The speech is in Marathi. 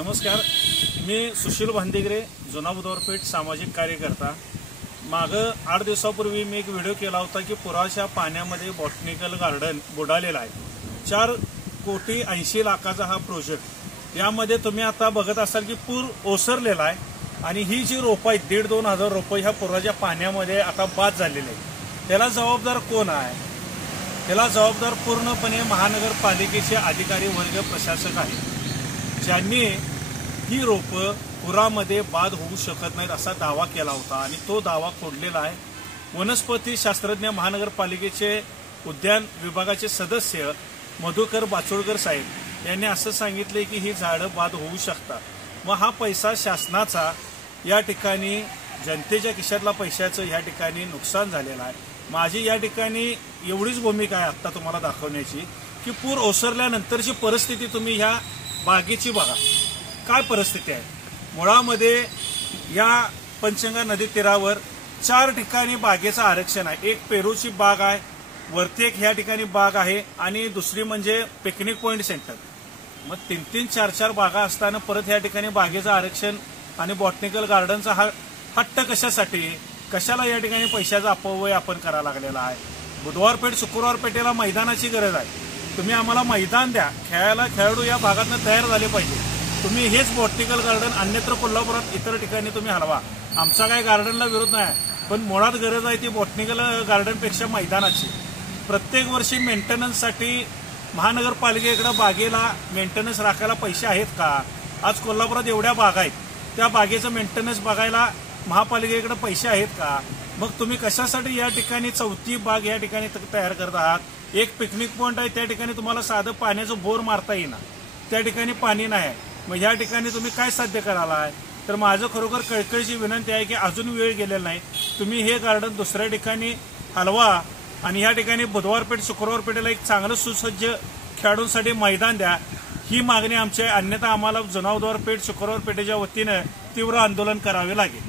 नमस्कार, मी सुशील भांदेगरे, जुना बुधवारपेठ सामाजिक कार्यकर्ता। मागं 8 दिवसापूर्वी मी एक व्हिडिओ केला होता की पुराच्या पाण्यामध्ये बॉटनिकल गार्डन बुडालेला आहे। 4,80,00,000 हा प्रोजेक्ट। यामध्ये तुम्ही आता बघत असाल की पूर ओसरलेला आहे आणि ही जी रोपं आहेत 1,500-2,000 हजार रोपं ह्या पुराच्या पाण्यामध्ये आता बाद झालेले आहेत। त्याला जबाबदार कोण आहे? त्याला जबाबदार पूर्णपणे महानगरपालिकेचे अधिकारी वर्ग, प्रशासक आहेत, ज्यांनी ही रोपं पुरामध्ये बाद होऊ शकत नाहीत असा दावा केला होता आणि तो दावा खोडलेला आहे। वनस्पती शास्त्रज्ञ महानगरपालिकेचे उद्यान विभागाचे सदस्य मधुकर बाचोळकर साहेब यांनी असं सांगितले की ही झाडं बाद होऊ शकतात। मग हा पैसा शासनाचा या ठिकाणी जनतेच्या खिशातला पैशाचं या ठिकाणी नुकसान झालेलं आहे। माझी या ठिकाणी एवढीच भूमिका आहे आता तुम्हाला दाखवण्याची की पूर ओसरल्यानंतरची परिस्थिती तुम्ही ह्या बागेची बघा, काय परिस्थिती आहे। मुळामध्ये या पंचगंगा नदी तीरावर 4 ठिकाणी बागेचं आरक्षण आहे। एक पेरूची बाग आहे, वरती एक ह्या ठिकाणी बाग आहे आणि दुसरी म्हणजे पिकनिक पॉइंट सेंटर। मग 3-3, 4-4 बागा असताना परत ह्या ठिकाणी बागेचं आरक्षण आणि बॉटनिकल गार्डनचा हा हट्ट कशासाठी? कशाला या ठिकाणी पैशाचा अपव्यय आपण करायला लागलेला आहे? बुधवार पेठ, शुक्रवार पेठेला मैदानाची गरज आहे। तुम्ही आम्हाला मैदान द्या, खेळायला खेळाडू या भागातनं तयार झाले पाहिजे। तुम्ही हेच बॉटनिकल गार्डन अन्यत्र कोल्हापुरात इतर ठिकाणी तुम्ही हलवा, आमचा काही गार्डनला विरोध नाही, पण मुळात गरज आहे ती बॉटनिकल गार्डनपेक्षा मैदानाची। प्रत्येक वर्षी मेंटेनन्ससाठी महानगरपालिकेकडे बागेला मेंटेनन्स राखायला पैसे आहेत का? आज कोल्हापुरात एवढ्या बागा आहेत, त्या बागेचं मेंटेनन्स बघायला महापालिकेकडे पैसे आहेत का? मग तुम्ही कशासाठी या ठिकाणी 4थी बाग या ठिकाणी तयार करत आहात? एक पिकनिक पॉइंट आहे, त्या ठिकाणी तुम्हाला साधं पाण्याचं बोर मारता येईना, त्या ठिकाणी पाणी नाही। मग या ठिकाणी तुम्ही काय साध्य करायला आहे? तर माझं खरोखर कळकळीची विनंती आहे की अजून वेळ गेलेला नाही, तुम्ही हे गार्डन दुसऱ्या ठिकाणी हलवा आणि या ठिकाणी बुधवार पेठ, शुक्रवार पेठेला एक चांगलं सुसज्ज खेळाडूंसाठी मैदान द्या, ही मागणी आमची आहे। अन्यथा आम्हाला जुना बुधवार पेठ, शुक्रवार पेठेच्या वतीनं तीव्र आंदोलन करावे लागेल।